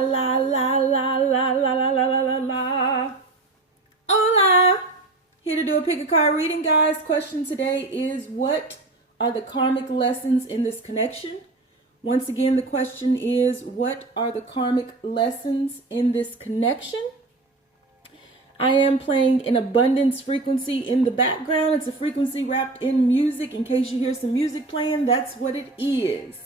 la la la la la la la la la la. Hola! Here to do a pick a card reading, guys. Question today is, what are the karmic lessons in this connection? Once again, the question is, what are the karmic lessons in this connection? I am playing an abundance frequency in the background. It's a frequency wrapped in music. In case you hear some music playing, that's what it is.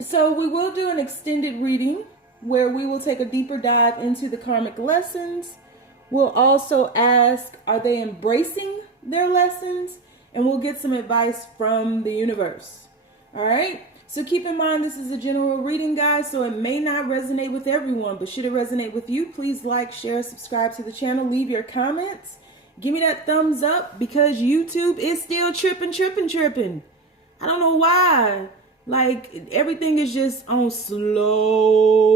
So we will do an extended reading where we will take a deeper dive into the karmic lessons. We'll also ask, are they embracing their lessons? And we'll get some advice from the universe. All right? So keep in mind, this is a general reading, guys, so it may not resonate with everyone, but should it resonate with you, please like, share, subscribe to the channel, leave your comments. Give me that thumbs up because YouTube is still tripping. I don't know why. Like, everything is just on slow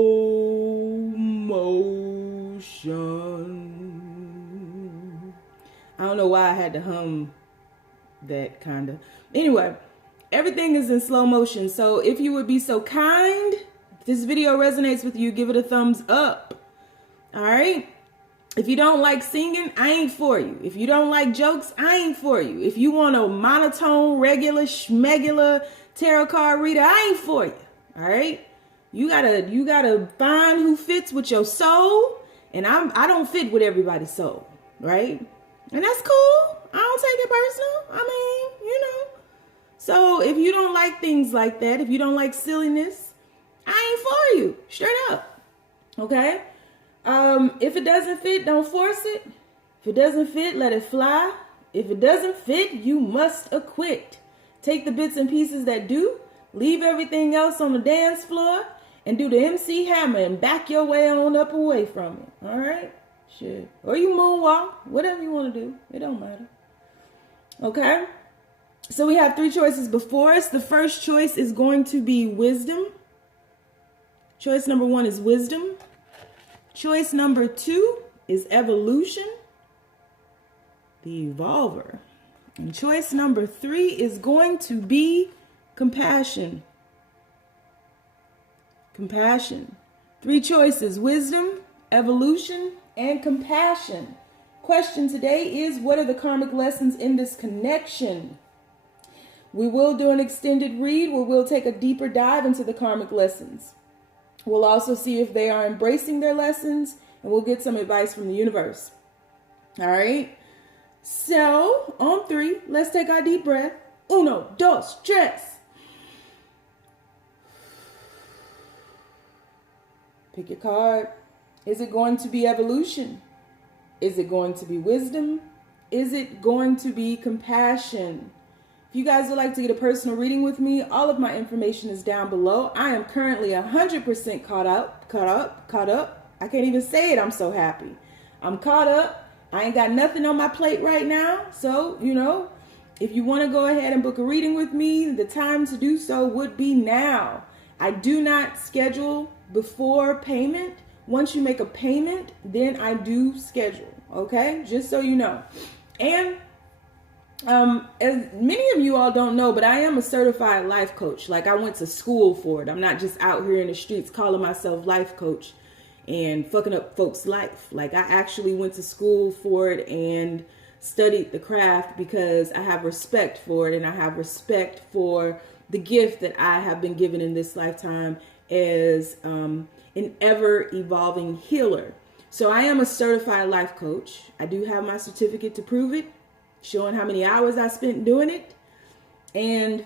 motion. I don't know why I had to hum that kind of. Anyway. Everything is in slow motion. So if you would be so kind, if this video resonates with you, give it a thumbs up. All right. If you don't like singing, I ain't for you. If you don't like jokes, I ain't for you. If you want a monotone, regular, schmegular tarot card reader, I ain't for you. All right. You gotta find who fits with your soul. And I don't fit with everybody's soul. Right. And that's cool. I don't take it personal. I mean, you know. So if you don't like things like that, if you don't like silliness, I ain't for you. Straight up. Okay? If it doesn't fit, don't force it. If it doesn't fit, let it fly. If it doesn't fit, you must acquit. Take the bits and pieces that do. Leave everything else on the dance floor. And do the MC Hammer and back your way on up away from it. All right? Shit. Or you moonwalk. Whatever you want to do. It don't matter. Okay? So we have three choices before us. The first choice is going to be wisdom. Choice number 1 is wisdom. Choice number 2 is evolution, the evolver. And choice number 3 is going to be compassion. Compassion. 3 choices: wisdom, evolution, and compassion. Question today is, what are the karmic lessons in this connection? We will do an extended read where we'll take a deeper dive into the karmic lessons. We'll also see if they are embracing their lessons, and we'll get some advice from the universe. All right. So on 3, let's take our deep breath. 1, 2, 3. Pick your card. Is it going to be evolution? Is it going to be wisdom? Is it going to be compassion? If you guys would like to get a personal reading with me, all of my information is down below. I am currently 100% caught up. I can't even say it. I'm so happy. I'm caught up. I ain't got nothing on my plate right now. So, you know, if you want to go ahead and book a reading with me, the time to do so would be now. I do not schedule before payment. Once you make a payment, then I do schedule. Okay? Just so you know. And as many of you all don't know, but I am a certified life coach. Like, I went to school for it. I'm not just out here in the streets calling myself life coach and fucking up folks' life. Like, I actually went to school for it and studied the craft because I have respect for it, and I have respect for the gift that I have been given in this lifetime as an ever evolving healer. So I am a certified life coach. I do have my certificate to prove it, showing how many hours I spent doing it. And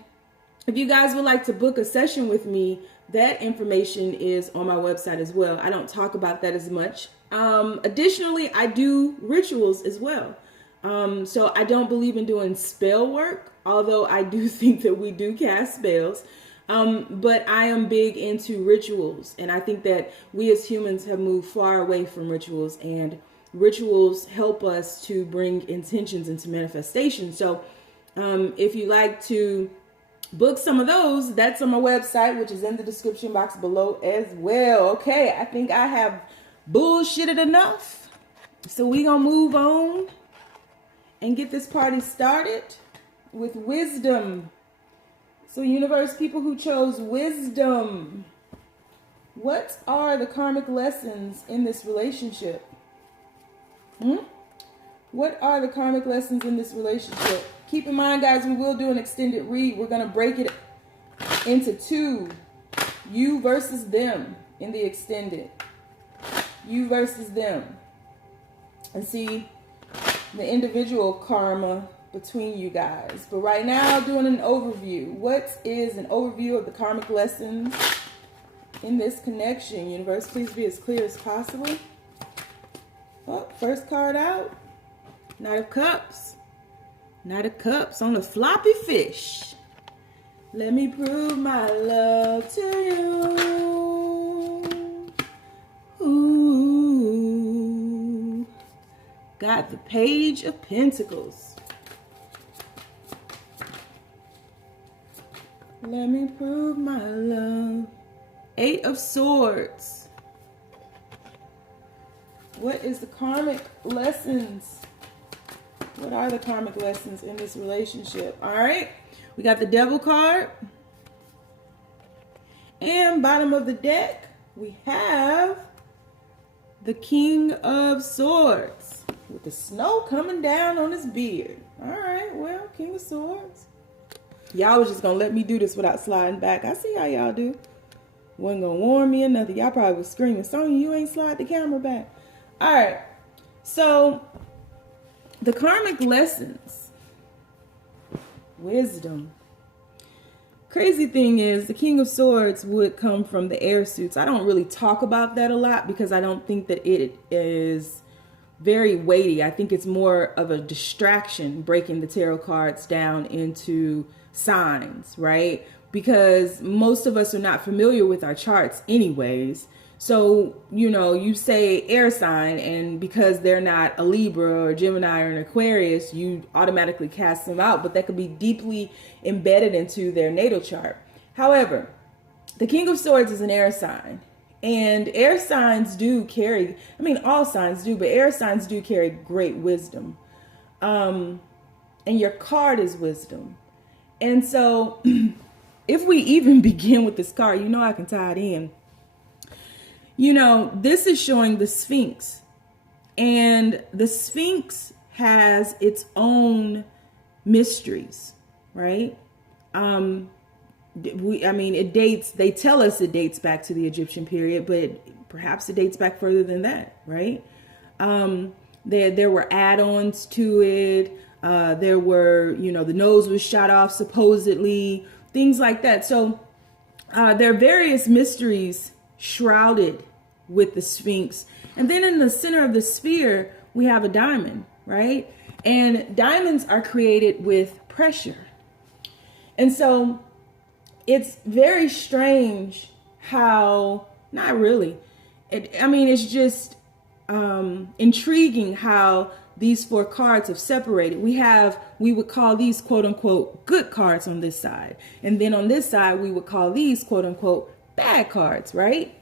if you guys would like to book a session with me, that information is on my website as well. I don't talk about that as much. Additionally, I do rituals as well. So I don't believe in doing spell work, although I do think that we do cast spells. But I am big into rituals. And I think that we as humans have moved far away from rituals, and rituals help us to bring intentions into manifestation. So if you like to book some of those, that's on my website, which is in the description box below as well. Okay, I think I have bullshitted enough. So we gonna move on and get this party started with wisdom. So universe, people who chose wisdom, What are the karmic lessons in this relationship? What are the karmic lessons in this relationship? Keep in mind, guys, we will do an extended read. We're going to break it into two. You versus them in the extended. You versus them. And see the individual karma between you guys. But right now, doing an overview. What is an overview of the karmic lessons in this connection? Universe, please be as clear as possible. Oh, first card out. Knight of Cups. Knight of Cups on the floppy fish. Let me prove my love to you. Ooh. Got the Page of Pentacles. Let me prove my love. Eight of Swords. What is the karmic lessons? What are the karmic lessons in this relationship? All right. We got the Devil card. And bottom of the deck, we have the King of Swords with the snow coming down on his beard. All right. Well, King of Swords. Y'all was just going to let me do this without sliding back. I see how y'all do. Wasn't going to warn me or nothing. Y'all probably was screaming, Sonya, you ain't slide the camera back. All right. So, the karmic lessons. Wisdom. Crazy thing is, the King of Swords would come from the air suits. I don't really talk about that a lot because I don't think that it is very weighty. I think it's more of a distraction, breaking the tarot cards down into signs, right? Because most of us are not familiar with our charts anyways. So, you know, you say air sign, and because they're not a Libra or Gemini or an Aquarius, you automatically cast them out, but that could be deeply embedded into their natal chart. However, the King of Swords is an air sign, and air signs do carry, I mean, all signs do, but air signs do carry great wisdom. And your card is wisdom. And so if we even begin with this card, you know, I can tie it in. You know, this is showing the Sphinx, and the Sphinx has its own mysteries, right? They tell us it dates back to the Egyptian period, but perhaps it dates back further than that, right? There were add-ons to it. There were, you know, the nose was shot off supposedly, things like that. So there are various mysteries shrouded with the Sphinx. And then in the center of the sphere, we have a diamond, right? And diamonds are created with pressure. And so it's very strange how, not really, it's just intriguing how these four cards have separated. We would call these quote unquote good cards on this side. And then on this side, we would call these quote unquote bad cards, right?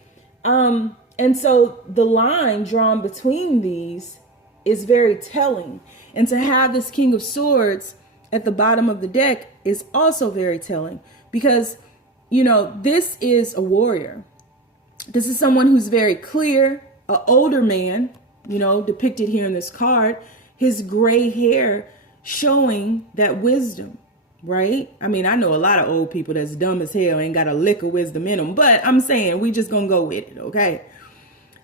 And so the line drawn between these is very telling. And to have this King of Swords at the bottom of the deck is also very telling because, you know, this is a warrior. This is someone who's very clear, an older man, you know, depicted here in this card, his gray hair showing that wisdom, right? I mean, I know a lot of old people that's dumb as hell, ain't got a lick of wisdom in them, but I'm saying we just gonna go with it, okay?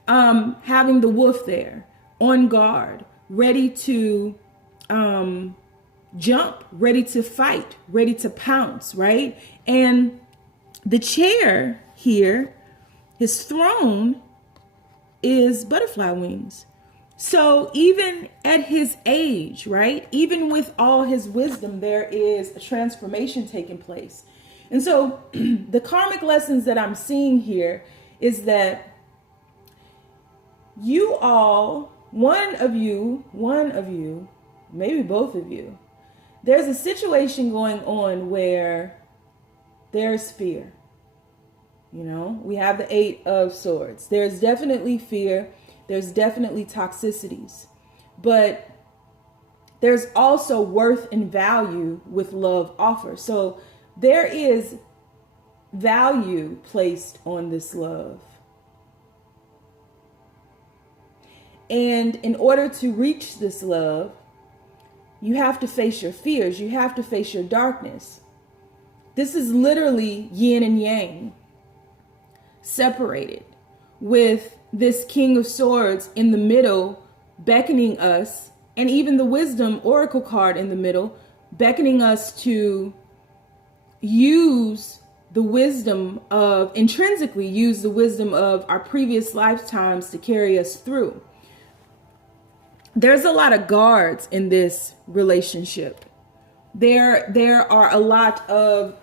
Having the wolf there, on guard, ready to jump, ready to fight, ready to pounce, right? And the chair here, his throne, is butterfly wings. So even at his age, right, even with all his wisdom, there is a transformation taking place. And so the karmic lessons that I'm seeing here is that you all, one of you, maybe both of you, there's a situation going on where there's fear. You know, we have the Eight of Swords. There's definitely fear. There's definitely toxicities. But there's also worth and value with love offer. So there is value placed on this love. And in order to reach this love, you have to face your fears. You have to face your darkness. This is literally yin and yang separated, with this King of Swords in the middle beckoning us, and even the Wisdom Oracle card in the middle beckoning us to intrinsically use the wisdom of our previous lifetimes to carry us through. There's a lot of guards in this relationship. There are a lot of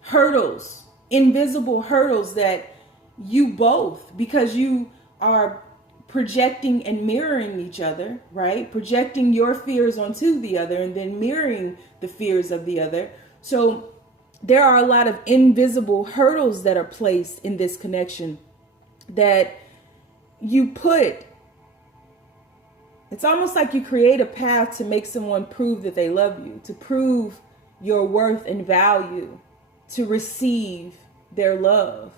hurdles, invisible hurdles that you both, because you are projecting and mirroring each other, right? Projecting your fears onto the other and then mirroring the fears of the other. So there are a lot of invisible hurdles that are placed in this connection that you put. It's almost like you create a path to make someone prove that they love you, to prove your worth and value, to receive their love,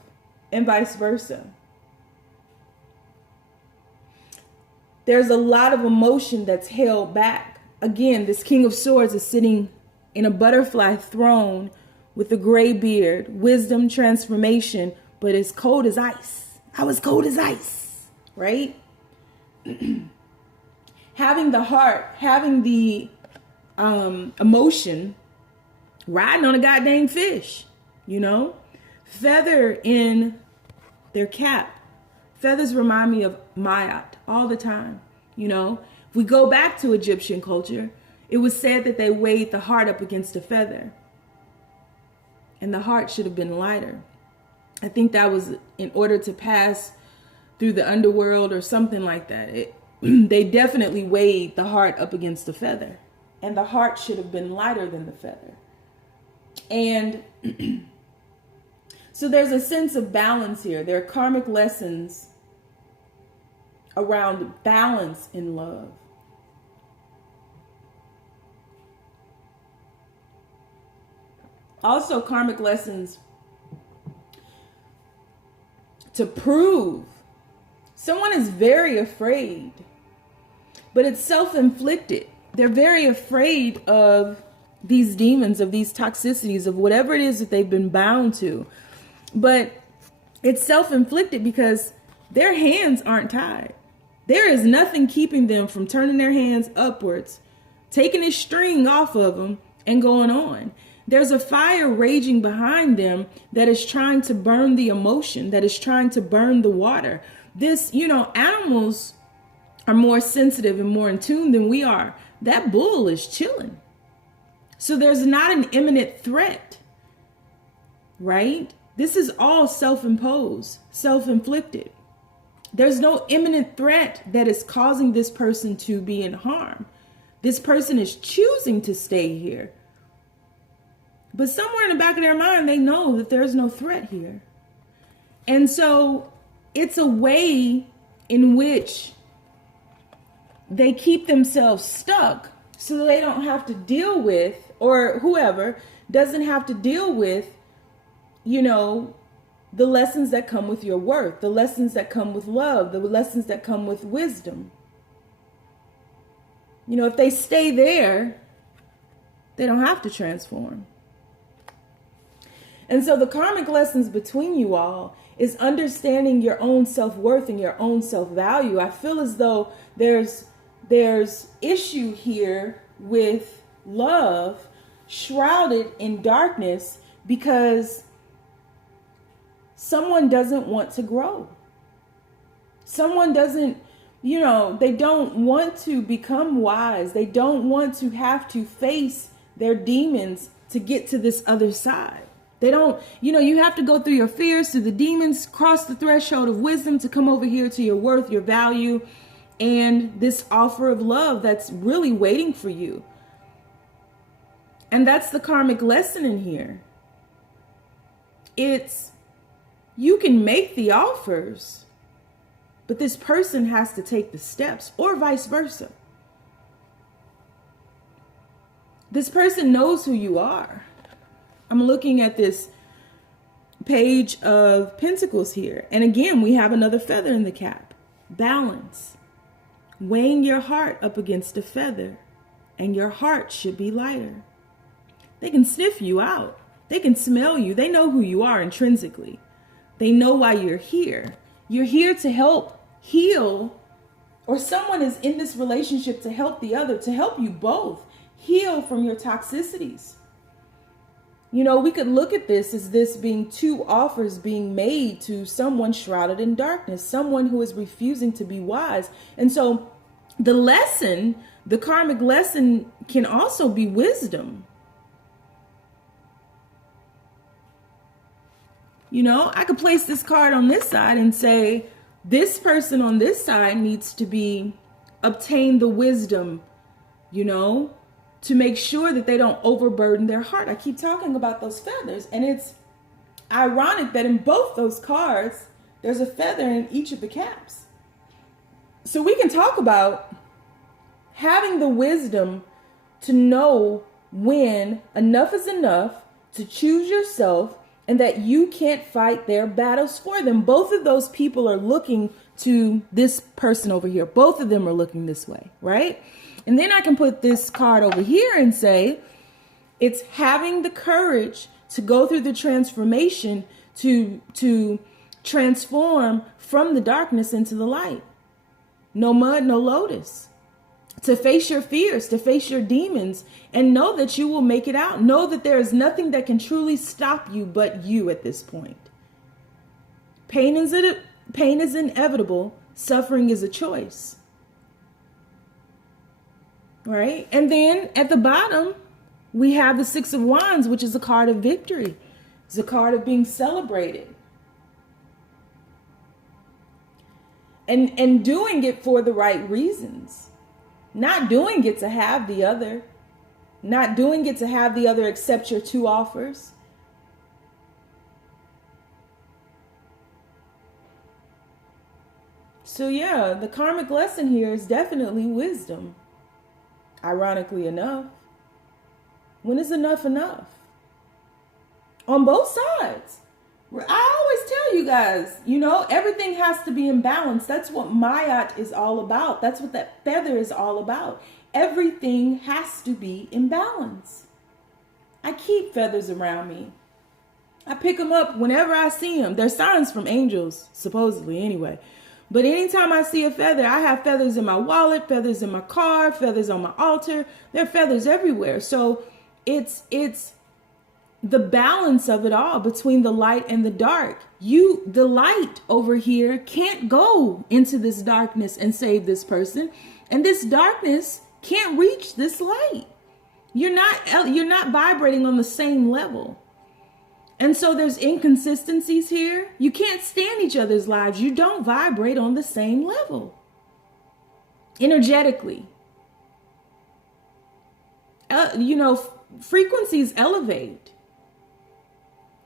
and vice versa. There's a lot of emotion that's held back. Again, this King of Swords is sitting in a butterfly throne with a gray beard, wisdom, transformation, but it's cold as ice. I was cold as ice, right? Having the heart, having the emotion, riding on a goddamn fish, you know? Feather in their cap. Feathers remind me of Mayat all the time, you know? If we go back to Egyptian culture, it was said that they weighed the heart up against a feather. And the heart should have been lighter. I think that was in order to pass through the underworld or something like that. They definitely weighed the heart up against the feather. And the heart should have been lighter than the feather. And so there's a sense of balance here. There are karmic lessons around balance in love. Also, karmic lessons to prove. Someone is very afraid, but it's self-inflicted. They're very afraid of these demons, of these toxicities, of whatever it is that they've been bound to. But it's self-inflicted because their hands aren't tied. There is nothing keeping them from turning their hands upwards, taking a string off of them, and going on. There's a fire raging behind them that is trying to burn the emotion, that is trying to burn the water. This, animals are more sensitive and more in tune than we are. That bull is chilling. So there's not an imminent threat, right? This is all self-imposed, self-inflicted. There's no imminent threat that is causing this person to be in harm. This person is choosing to stay here. But somewhere in the back of their mind, they know that there's no threat here. And so it's a way in which they keep themselves stuck so that they don't have to deal with, or whoever doesn't have to deal with, the lessons that come with your worth, the lessons that come with love, the lessons that come with wisdom. If they stay there, they don't have to transform. And so the karmic lessons between you all is understanding your own self-worth and your own self-value. I feel as though there's issue here with love shrouded in darkness because someone doesn't want to grow. Someone doesn't, they don't want to become wise. They don't want to have to face their demons to get to this other side. They don't, you have to go through your fears, through the demons, cross the threshold of wisdom to come over here to your worth, your value, and this offer of love that's really waiting for you. And that's the karmic lesson in here. It's, you can make the offers, but this person has to take the steps, or vice versa. This person knows who you are. I'm looking at this page of pentacles here. And again, we have another feather in the cap. Balance. weighing your heart up against a feather, and your heart should be lighter. They can sniff you out. They can smell you. They know who you are intrinsically. They know why you're here. You're here to help heal, or someone is in this relationship to help the other, to help you both heal from your toxicities. You know, we could look at this as this being two offers being made to someone shrouded in darkness, someone who is refusing to be wise. And so the lesson, the karmic lesson, can also be wisdom. You know, I could place this card on this side and say, this person on this side needs to obtain the wisdom, you know, to make sure that they don't overburden their heart. I keep talking about those feathers, and it's ironic that in both those cards, there's a feather in each of the caps. So we can talk about having the wisdom to know when enough is enough, to choose yourself, and that you can't fight their battles for them. Both of those people are looking to this person over here. Both of them are looking this way, right? And then I can put this card over here and say, it's having the courage to go through the transformation to transform from the darkness into the light. No mud, no lotus. To face your fears, to face your demons, and know that you will make it out. Know that there is nothing that can truly stop you but you at this point. Pain is inevitable. Suffering is a choice. Right? And then at the bottom, we have the Six of Wands, which is a card of victory. It's a card of being celebrated. And doing it for the right reasons. Not doing it to have the other. Not doing it to have the other accept your two offers. So yeah, the karmic lesson here is definitely wisdom. Ironically enough. When is enough enough? On both sides. I always tell you guys, you know, everything has to be in balance. That's what Mayat is all about. That's what that feather is all about. Everything has to be in balance. I keep feathers around me. I pick them up whenever I see them. They're signs from angels, supposedly anyway. But anytime I see a feather, I have feathers in my wallet, feathers in my car, feathers on my altar. There are feathers everywhere. So it's the balance of it all between the light and the dark. The light over here can't go into this darkness and save this person. And this darkness can't reach this light. You're not vibrating on the same level. And so there's inconsistencies here. You can't stand each other's lives. You don't vibrate on the same level. Energetically. Frequencies elevate.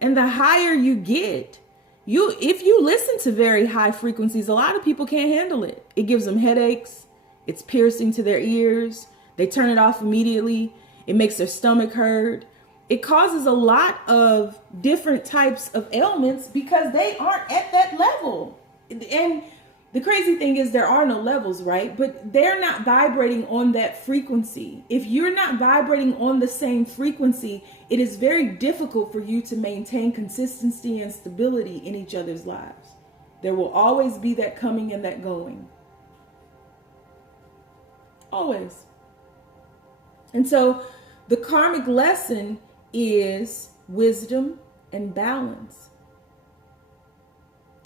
And the higher you get, if you listen to very high frequencies, a lot of people can't handle it. It gives them headaches. It's piercing to their ears. They turn it off immediately. It makes their stomach hurt. It causes a lot of different types of ailments because they aren't at that level. And the crazy thing is there are no levels, right? But they're not vibrating on that frequency. If you're not vibrating on the same frequency, it is very difficult for you to maintain consistency and stability in each other's lives. There will always be that coming and that going. Always. And so the karmic lesson is wisdom and balance.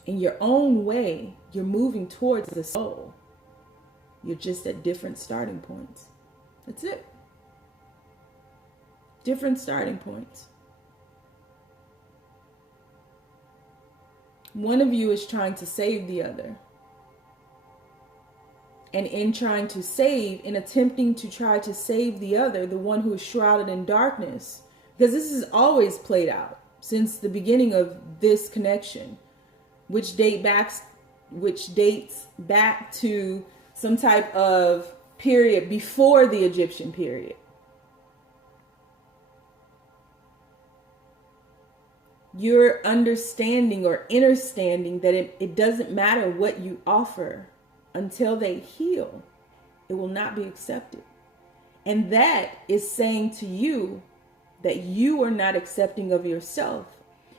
In your own way, you're moving towards the soul. You're just at different starting points. That's it. Different starting points. One of you is trying to save the other. And in trying to save, in attempting to try to save the other, the one who is shrouded in darkness, because this is always played out since the beginning of this connection, which dates back to some type of period before the Egyptian period. You're understanding or understanding that it doesn't matter what you offer until they heal. It will not be accepted. And that is saying to you that you are not accepting of yourself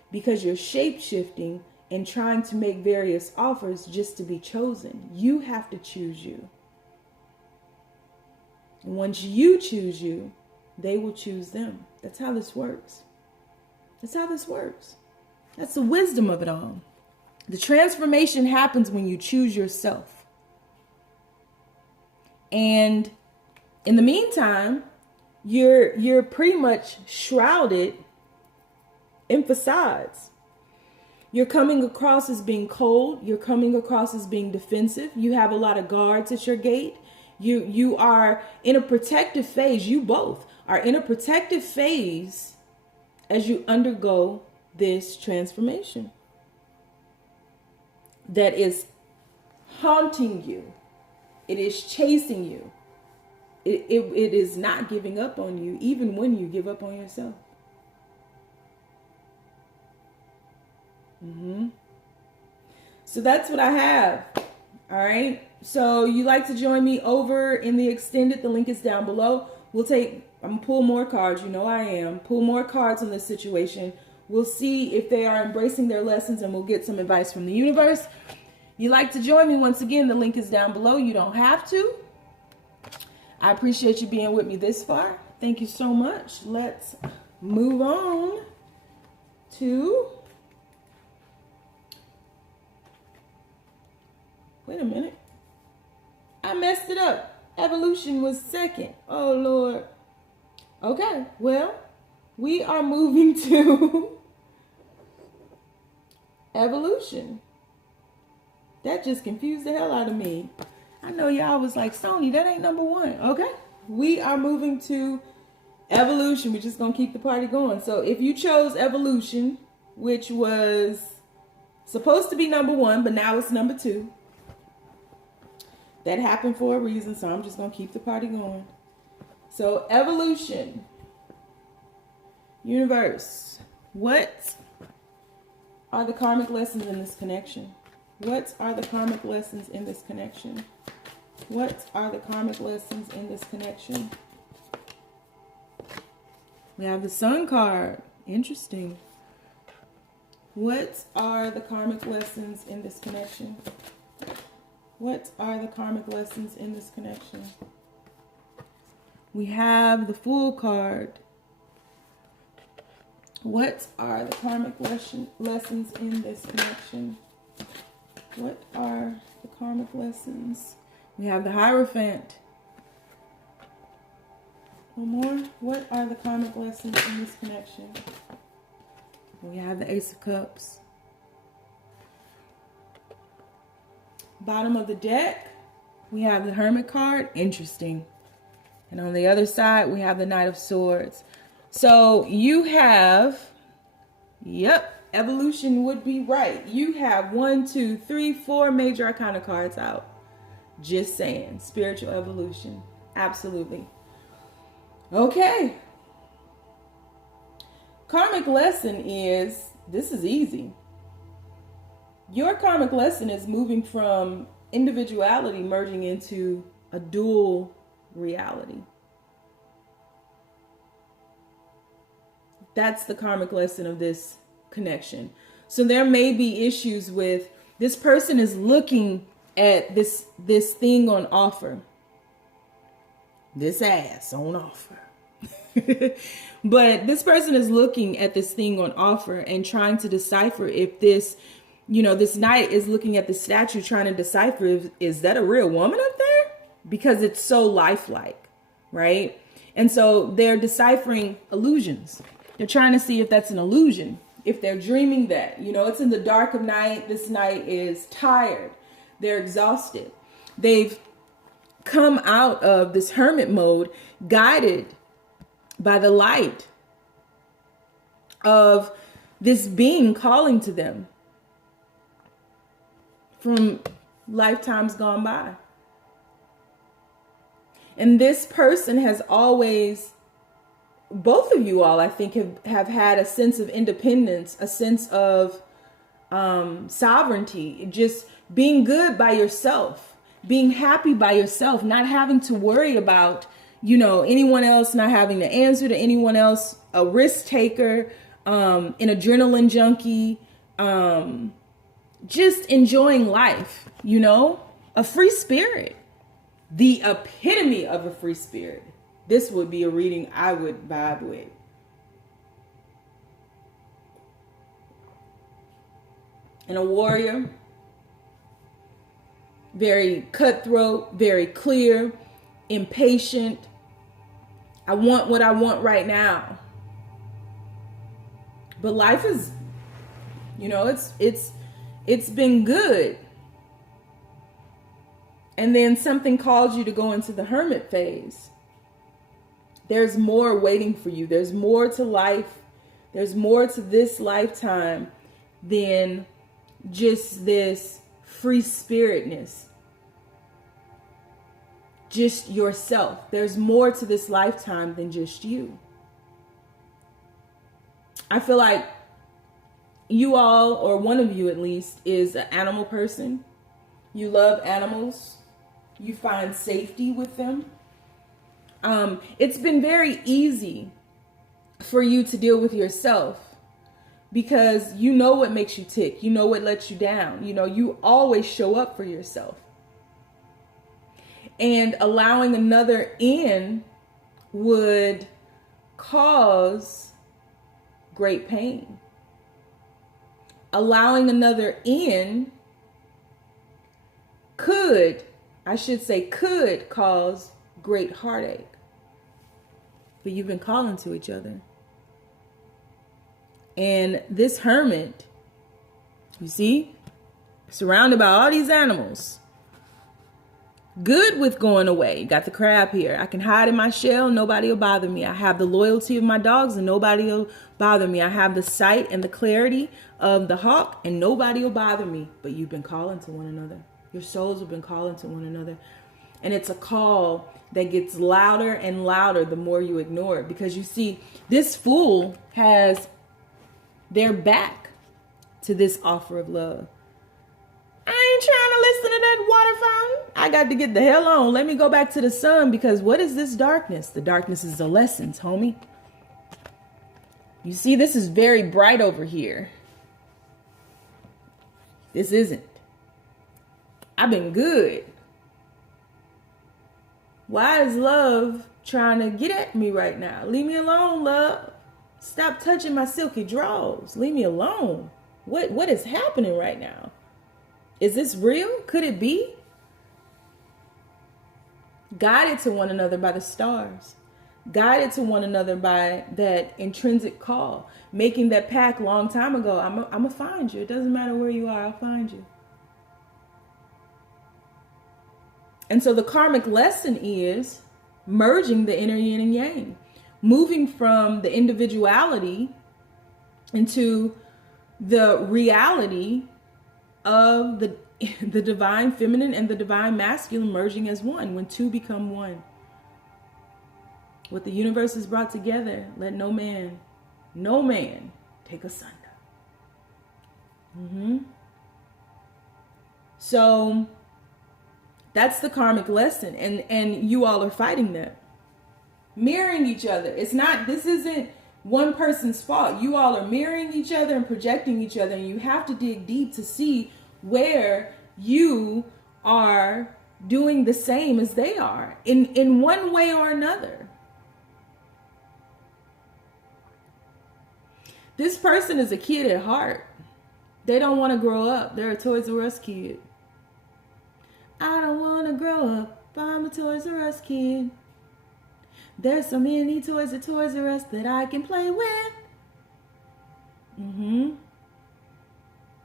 because you're shape-shifting and trying to make various offers just to be chosen. You have to choose you. And once you choose you, they will choose them. That's how this works. That's how this works. That's the wisdom of it all. The transformation happens when you choose yourself. And in the meantime, you're pretty much shrouded in facades. You're coming across as being cold. You're coming across as being defensive. You have a lot of guards at your gate. You are in a protective phase. You both are in a protective phase as you undergo this transformation that is haunting you. It is chasing you. It is not giving up on you, even when you give up on yourself. So that's what I have. All right. So you like to join me over in the extended. The link is down below. I'm gonna pull more cards. You know I am. Pull more cards on this situation. We'll see if they are embracing their lessons, and we'll get some advice from the universe. You like to join me, once again, the link is down below. You don't have to. I appreciate you being with me this far. Thank you so much. Let's move on to... Wait a minute. I messed it up. Evolution was second. Oh, Lord. Okay, well, we are moving to evolution. That just confused the hell out of me. I know y'all was like, Sony, that ain't number one. Okay, we are moving to evolution. We're just going to keep the party going. So if you chose evolution, which was supposed to be number one, but now it's number two. That happened for a reason, so I'm just going to keep the party going. So, evolution. Universe. What are the karmic lessons in this connection? What are the karmic lessons in this connection? What are the karmic lessons in this connection? We have the Sun card. Interesting. What are the karmic lessons in this connection? What are the karmic lessons in this connection? We have the Fool card. What are the karmic lessons in this connection? What are the karmic lessons? We have the Hierophant. One more. What are the karmic lessons in this connection? We have the Ace of Cups. Bottom of the deck, we have the Hermit card. Interesting. And on the other side, we have the Knight of Swords. So you have, yep, evolution would be right. You have 1, 2, 3, 4 major arcana cards out. Just saying. Spiritual evolution. Absolutely. Okay. Karmic lesson is, this is easy. Your karmic lesson is moving from individuality merging into a dual reality. That's the karmic lesson of this connection. So there may be issues with this person is looking at this thing on offer. This ass on offer. But this person is looking at this thing on offer and trying to decipher if this, this knight is looking at the statue trying to decipher if, is that a real woman up there? Because it's so lifelike, right? And so they're deciphering illusions. They're trying to see if that's an illusion, if they're dreaming that. It's in the dark of night. This knight is tired. They're exhausted. They've come out of this hermit mode, guided by the light of this being calling to them from lifetimes gone by. And this person has always, both of you all, I think, have had a sense of independence, a sense of sovereignty, just being good by yourself, being happy by yourself, not having to worry about, you know, anyone else, not having to answer to anyone else, a risk taker, an adrenaline junkie, just enjoying life, you know, a free spirit, the epitome of a free spirit. This would be a reading I would vibe with. And a warrior, very cutthroat, very clear, impatient. I want what I want right now. But life is, you know, it's been good. And then something calls you to go into the hermit phase. There's more waiting for you. There's more to life. There's more to this lifetime than just this free spiritness. Just yourself. There's more to this lifetime than just you. I feel like you all, or one of you at least, is an animal person. You love animals. You find safety with them. It's been very easy for you to deal with yourself because you know what makes you tick. You know what lets you down. You know, you always show up for yourself. And allowing another in would cause great pain. Allowing another in could cause great heartache. But you've been calling to each other. And this hermit, you see, surrounded by all these animals, good with going away. You got the crab here. I can hide in my shell. Nobody will bother me. I have the loyalty of my dogs and nobody will bother me. I have the sight and the clarity of the hawk and nobody will bother me. But you've been calling to one another. Your souls have been calling to one another. And it's a call that gets louder and louder the more you ignore it. Because you see, this fool has their back to this offer of love. I ain't trying to listen to that water fountain. I got to get the hell on. Let me go back to the sun, because what is this darkness? The darkness is the lessons, homie. You see, this is very bright over here. This isn't. I've been good. Why is love trying to get at me right now? Leave me alone, love. Stop touching my silky drawers. Leave me alone. What is happening right now? Is this real? Could it be? Guided to one another by the stars. Guided to one another by that intrinsic call. Making that pact long time ago. I'm going to find you. It doesn't matter where you are. I'll find you. And so the karmic lesson is merging the inner yin and yang. Moving from the individuality into the reality of the divine feminine and the divine masculine merging as one, when two become one. What the universe has brought together, let no man take asunder. So that's the karmic lesson, and you all are fighting that. Mirroring each other. This isn't one person's fault. You all are mirroring each other and projecting each other, and you have to dig deep to see where you are doing the same as they are in one way or another. This person is a kid at heart. They don't want to grow up. They're a Toys R Us kid. I don't want to grow up. I'm a Toys R Us kid. There's so many toys at Toys R Us that I can play with.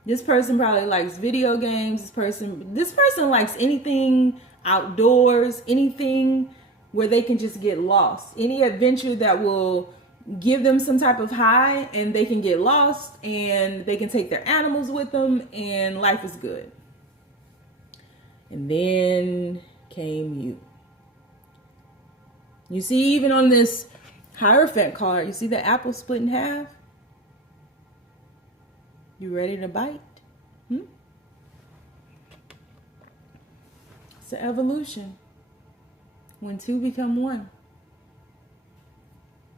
This person probably likes video games. This person likes anything outdoors, anything where they can just get lost. Any adventure that will give them some type of high and they can get lost and they can take their animals with them and life is good. And then came you. You see, even on this Hierophant card, you see the apple split in half? You ready to bite? It's an evolution. When two become one.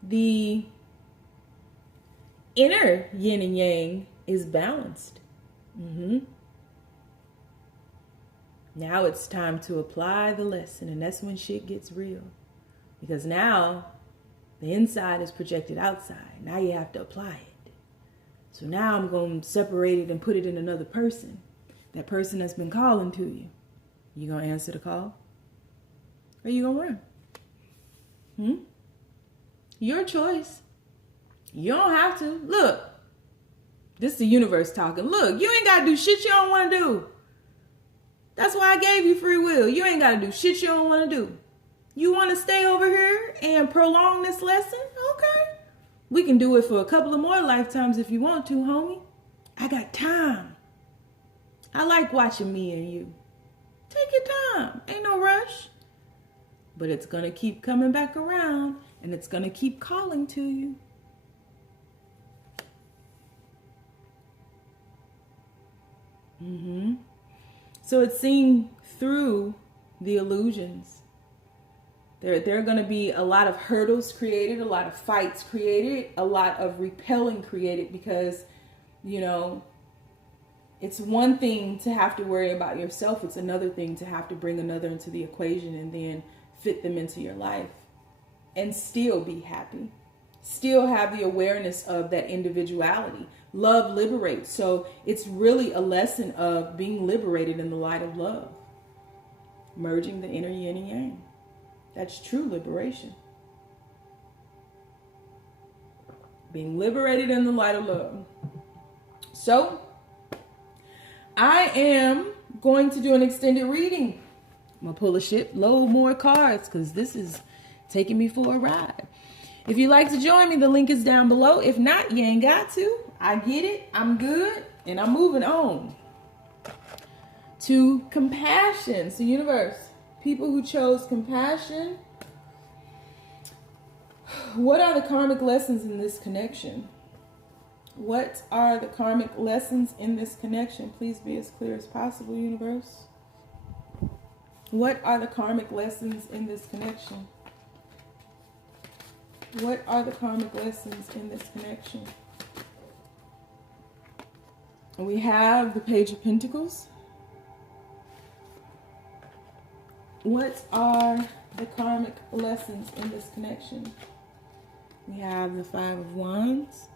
The inner yin and yang is balanced. Now it's time to apply the lesson, and that's when shit gets real. Because now the inside is projected outside. Now you have to apply it. So now I'm going to separate it and put it in another person. That person that's been calling to you. You going to answer the call? Or you going to run? Your choice. You don't have to. Look, this is the universe talking. Look, you ain't got to do shit you don't want to do. That's why I gave you free will. You ain't got to do shit you don't want to do. You want to stay over here and prolong this lesson? Okay. We can do it for a couple of more lifetimes if you want to, homie. I got time. I like watching me and you. Take your time. Ain't no rush. But it's going to keep coming back around, and it's going to keep calling to you. So it's seeing through the illusions. There are going to be a lot of hurdles created, a lot of fights created, a lot of repelling created because, you know, it's one thing to have to worry about yourself. It's another thing to have to bring another into the equation and then fit them into your life and still be happy. Still have the awareness of that individuality. Love liberates. So it's really a lesson of being liberated in the light of love. Merging the inner yin and yang. That's true liberation. Being liberated in the light of love. So I am going to do an extended reading. I'm going to pull a shitload more cards because this is taking me for a ride. If you'd like to join me, the link is down below. If not, you ain't got to. I get it. I'm good. And I'm moving on to compassion. So universe, people who chose compassion, what are the karmic lessons in this connection? What are the karmic lessons in this connection? Please be as clear as possible, universe. What are the karmic lessons in this connection? What are the karmic lessons in this connection? We have the Page of Pentacles. What are the karmic lessons in this connection? We have the Five of Wands.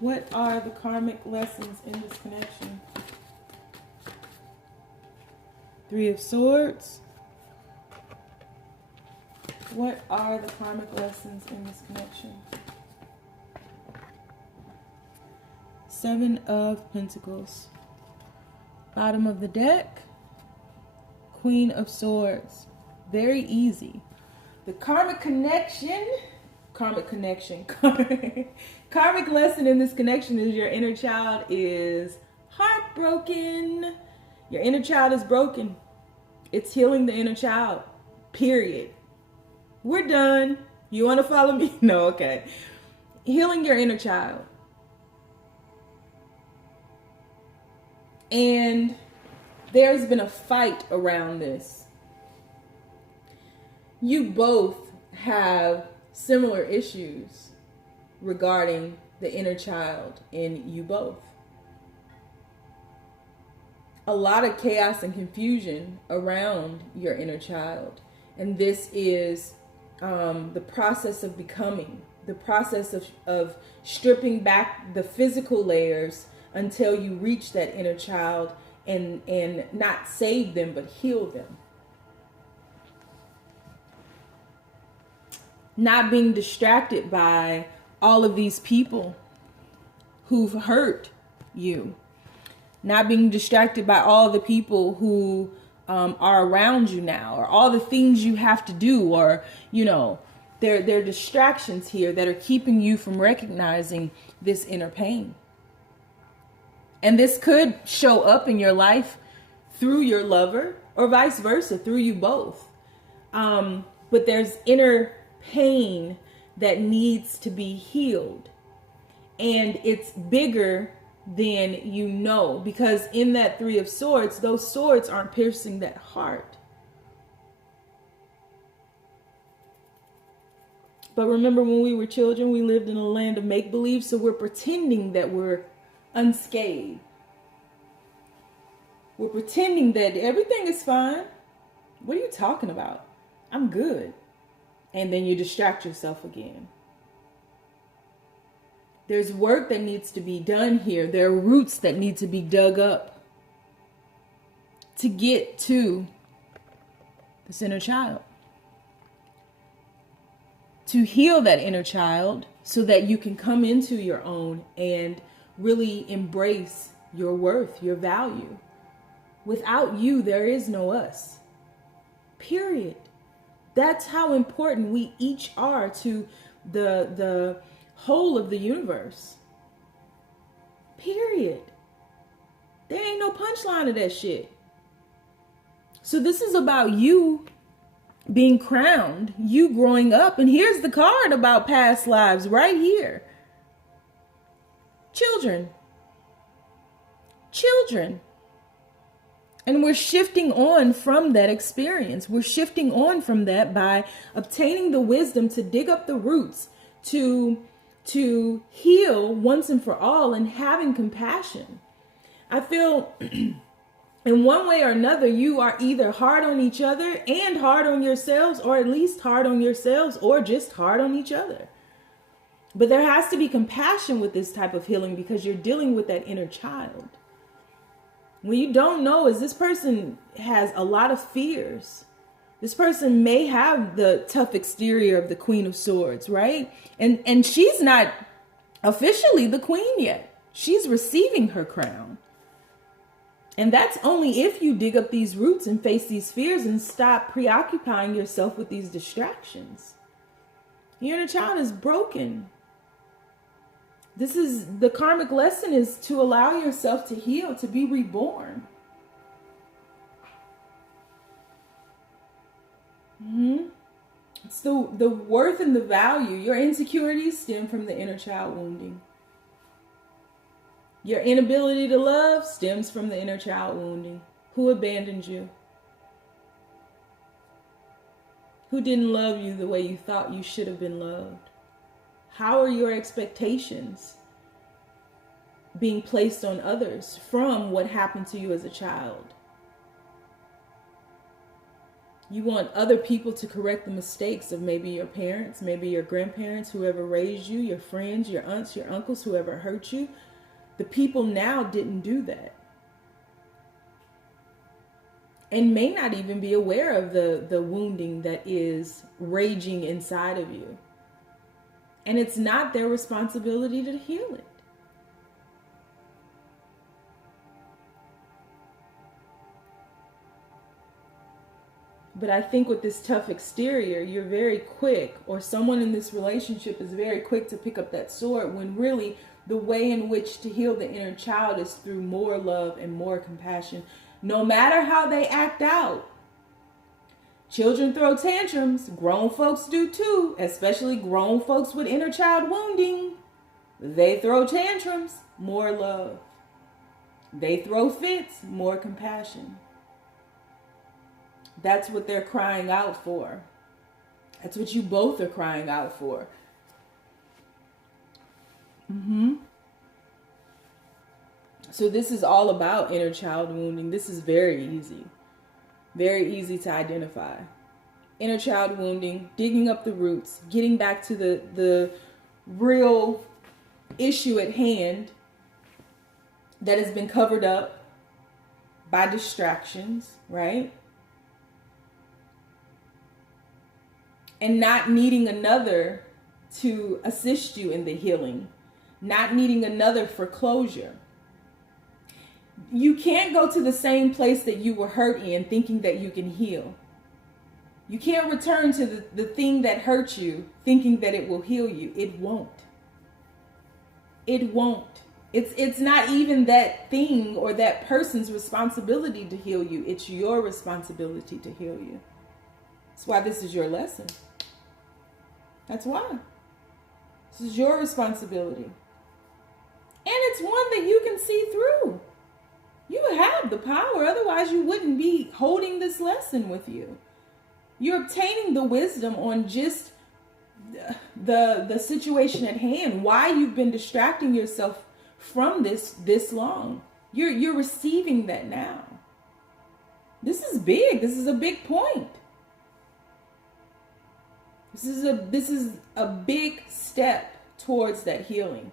What are the karmic lessons in this connection? Three of Swords. What are the karmic lessons in this connection? Seven of Pentacles. Bottom of the deck. Queen of Swords. Very easy. The karmic connection. Karmic lesson in this connection is your inner child is heartbroken. Your inner child is broken. It's healing the inner child. Period. We're done. You want to follow me? No, okay. Healing your inner child. And there's been a fight around this. You both have similar issues regarding the inner child in you both. A lot of chaos and confusion around your inner child. And this is the process of becoming, the process of stripping back the physical layers until you reach that inner child and not save them, but heal them. Not being distracted by all of these people who've hurt you. Not being distracted by all the people who are around you now, or all the things you have to do, or, you know, there are distractions here that are keeping you from recognizing this inner pain. And this could show up in your life through your lover, or vice versa, through you both. But there's inner pain that needs to be healed. And it's bigger then you know. Because in that Three of Swords, those swords aren't piercing that heart. But remember, when we were children, we lived in a land of make-believe, so we're pretending that we're unscathed. We're pretending that everything is fine. What are you talking about? I'm good. And then you distract yourself again. There's work that needs to be done here. There are roots that need to be dug up to get to this inner child. To heal that inner child so that you can come into your own and really embrace your worth, your value. Without you, there is no us. Period. That's how important we each are to the whole of the universe. Period. There ain't no punchline to that shit. So this is about you being crowned, you growing up. And here's the card about past lives right here. Children. Children. And we're shifting on from that experience. We're shifting on from that by obtaining the wisdom to dig up the roots, to heal once and for all, and having compassion. I feel in one way or another, you are either hard on each other and hard on yourselves, or at least hard on yourselves, or just hard on each other. But there has to be compassion with this type of healing because you're dealing with that inner child. What you don't know is this person has a lot of fears. This person may have the tough exterior of the Queen of Swords, right? And she's not officially the queen yet. She's receiving her crown. And that's only if you dig up these roots and face these fears and stop preoccupying yourself with these distractions. Your inner child is broken. This is the karmic lesson, is to allow yourself to heal, to be reborn. It's the worth and the value. Your insecurities stem from the inner child wounding. Your inability to love stems from the inner child wounding. Who abandoned you? Who didn't love you the way you thought you should have been loved? How are your expectations being placed on others from what happened to you as a child? You want other people to correct the mistakes of maybe your parents, maybe your grandparents, whoever raised you, your friends, your aunts, your uncles, whoever hurt you. The people now didn't do that. And may not even be aware of the wounding that is raging inside of you. And it's not their responsibility to heal it. But I think with this tough exterior, you're very quick, or someone in this relationship is very quick to pick up that sword, when really the way in which to heal the inner child is through more love and more compassion, no matter how they act out. Children throw tantrums. Grown folks do too, especially grown folks with inner child wounding. They throw tantrums. More love. They throw fits. More compassion. That's what they're crying out for. That's what you both are crying out for. So this is all about inner child wounding. This is very easy. Very easy to identify. Inner child wounding, digging up the roots, getting back to the real issue at hand that has been covered up by distractions, right? And not needing another to assist you in the healing. Not needing another for closure. You can't go to the same place that you were hurt in thinking that you can heal. You can't return to the thing that hurt you thinking that it will heal you. It won't. It won't. It's not even that thing or that person's responsibility to heal you. It's your responsibility to heal you. That's why this is your lesson. That's why. This is your responsibility. And it's one that you can power. Otherwise, you wouldn't be holding this lesson with you. You're obtaining the wisdom on just the situation at hand. Why you've been distracting yourself from this long. You're receiving that now. This is big. This is a big point. This is a big step towards that healing.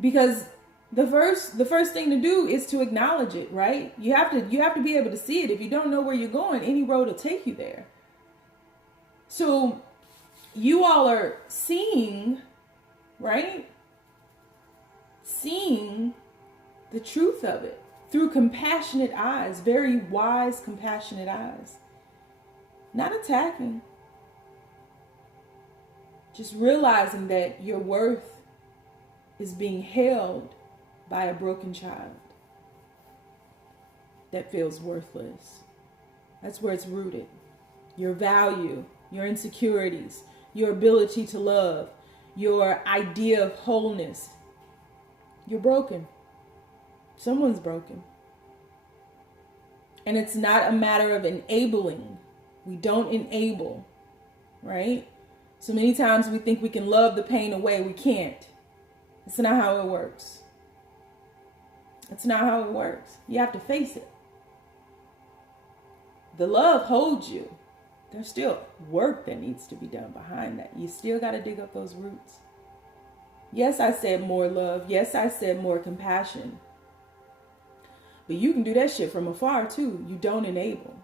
Because the first thing to do is to acknowledge it, right? You have to be able to see it. If you don't know where you're going, any road will take you there. So you all are seeing, right? Seeing the truth of it through compassionate eyes, very wise, compassionate eyes. Not attacking. Just realizing that your worth is being held by a broken child that feels worthless. That's where it's rooted. Your value, your insecurities, your ability to love, your idea of wholeness. You're broken. Someone's broken. And it's not a matter of enabling. We don't enable, right? So many times we think we can love the pain away. We can't. It's not how it works. It's not how it works. You have to face it. The love holds you. There's still work that needs to be done behind that. You still got to dig up those roots. Yes, I said more love. Yes, I said more compassion. But you can do that shit from afar too. You don't enable.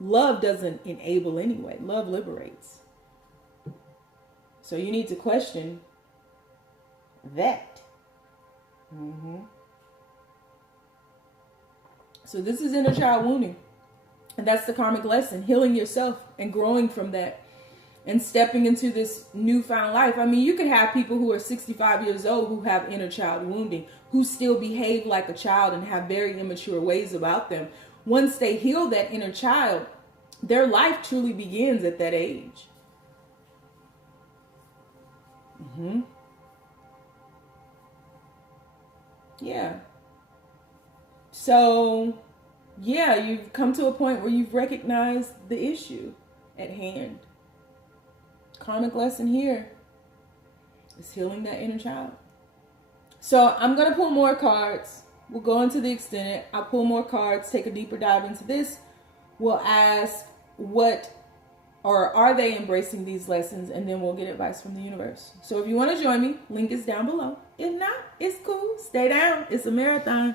Love doesn't enable anyway. Love liberates. So you need to question that. So this is inner child wounding. And that's the karmic lesson. Healing yourself and growing from that. And stepping into this newfound life. I mean, you could have people who are 65 years old who have inner child wounding, who still behave like a child and have very immature ways about them. Once they heal that inner child, their life truly begins at that age. Yeah. So, yeah, you've come to a point where you've recognized the issue at hand. Karmic lesson here is healing that inner child. So I'm going to pull more cards. We'll go into the extended. I'll pull more cards, take a deeper dive into this. We'll ask what or are they embracing these lessons, and then we'll get advice from the universe. So if you want to join me, link is down below. If not, it's cool. Stay down. It's a marathon.